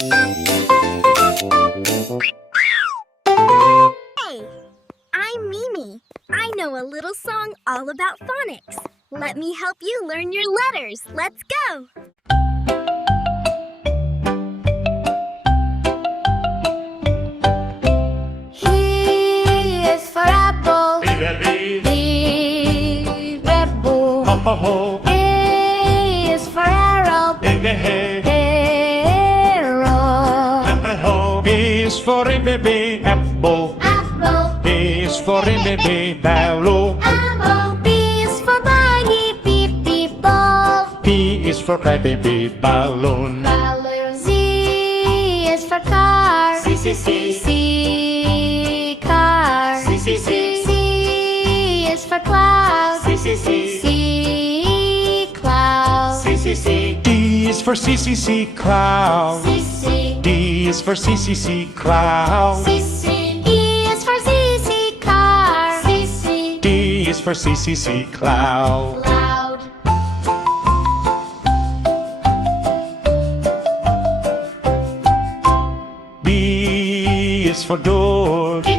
Hey, I'm Mimi. I know a little song all about phonics. Let me help you learn your letters. Let's go! He is for apple. B, red bull. A is for arrow. Arrow. B is for baby apple. Apple. B is for baby balloon. Apple. B is for baggy. Beep beep ball. B is for baby balloon. Balloon. Z is for car. C. C, car. C. C is for cloud. C. C, cloud. D is for CCC cloud. C, D is for CCC cloud. C, E is for CC car. C, D is for CCC cloud. cloud. B is for door. B,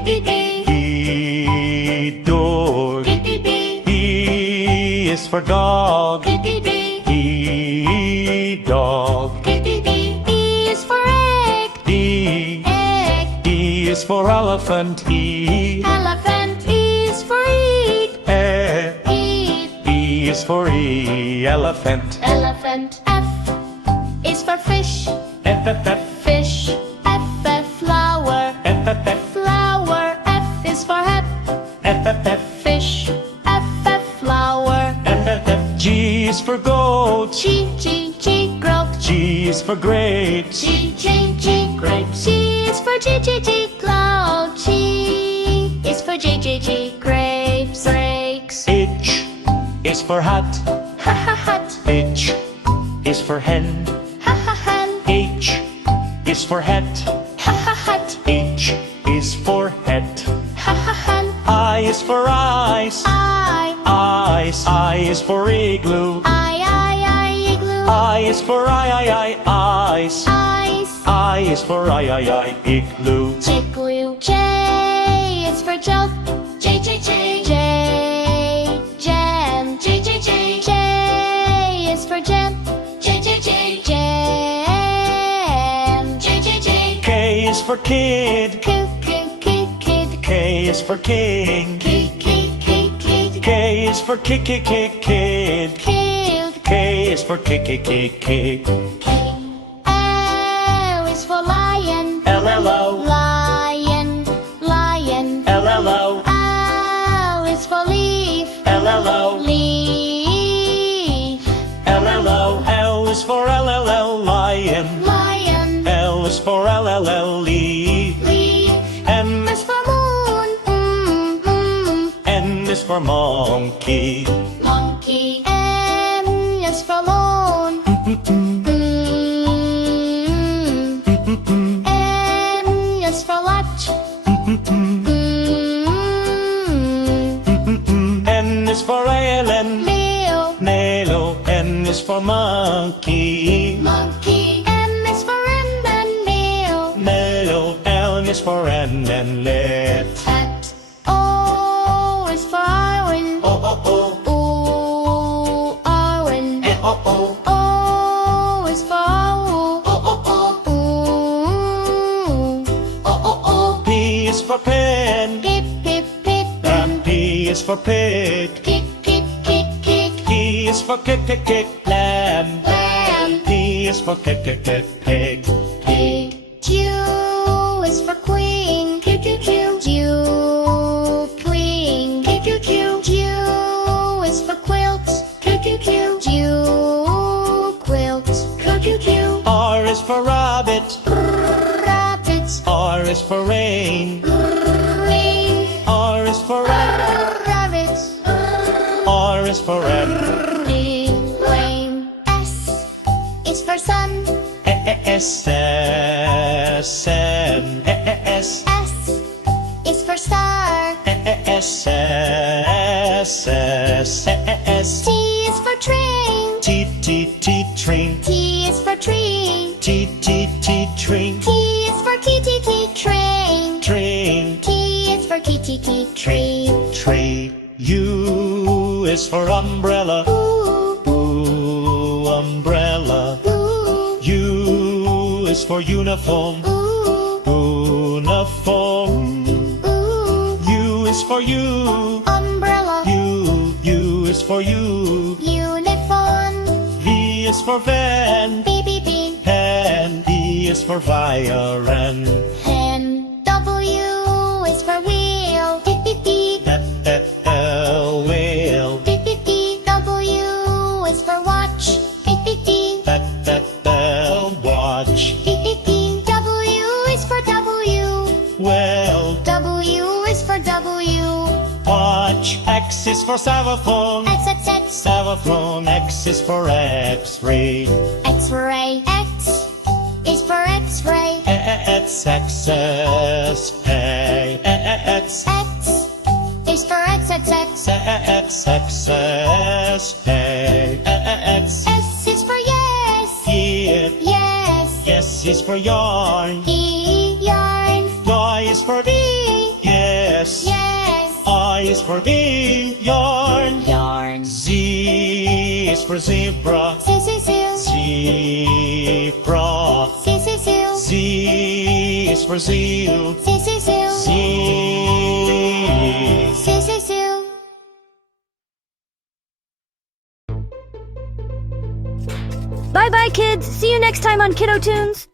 E, door. B, E is for dog. B, E, dog. E is for egg. E, Egg. E is for elephant. E, Elephant. E is for eat. Eat. E is for elephant. Elephant. F is for fish. F, Fish. F, flower. Flower. F is for hat. Fish. F, flower. G is for goat. G, goat. G is for great. G, grape. G is for G, cloud. G is for G, grapes. Grapes. H is for hat. Hat. H is for hen. Hen. H is for hat. Hat. H is for head. Hen. I is for eyes. Eyes. I is for igloo. Igloo. I is for eyes. Eyes. I is for igloo. Igloo. J is for joke. J, jam. J is for jam. Jam. K is for kid. Kid. K is for king. Kid. K is for kid. Kid. K is for kid. L is for lion. LLO. Lion. LLO. L is for leaf. LLO. Leaf. LLO. L is for LLL. Lion. L is for LLL. Leaf. Leaf. M is for moon. N is for monkey. Monkey. M is for moon. N is for watch. N is for alien. Nail. N is for monkey. Monkey. M is for M and nail. L is for N and let. Hat. O is for Arwen. O. Ooh, Arwen. O. O is for owl. Ooh. P is for pen. Pip. P is for pig. Kick. K is for kick. Lamb. Lamb. P is for kick. Pig. Q is for queen. Q. Queen. Q is for quilt. Q. Quilt. R is for rabbit. Rabbit. R is for rain. Rain. R is for rat. Rabbit. R is for rat. Rain. S is for sun. S. N. S. S is for star. S. T is for train. T. Train. T is for tree. T. Train. T is for kitty, train. Train. T is for kitty, tree. Tree. U is for umbrella. Ooh, Ooh, umbrella. ooh, U is for uniform. ooh, Uniform. ooh. U is for you. Umbrella, U is for you. uniform. V is for van. B, B, B. And V is for violin. And W is for wheel. B, B, B. L whale. B, B, B. W is for watch. B, B, B. L watch. B, B, B. W is for W. Well, W is for W. watch. X is for xylophone. X, X, X. Xylophone. X is for X-ray. X-ray. X is for X-ray. X access. X X is for XXX. X access. X S is for yes. Yes. Yes. Is for yarn. E, yarn. Y is for B, yes. yes. I is for me. Yarn. Yarn. Z is for zebra. C, C, C. Zebra. C, C, C. Z is for zeal. C, C, C. Z. C, C, C. Bye bye, kids. See you next time on Kiddo Tunes.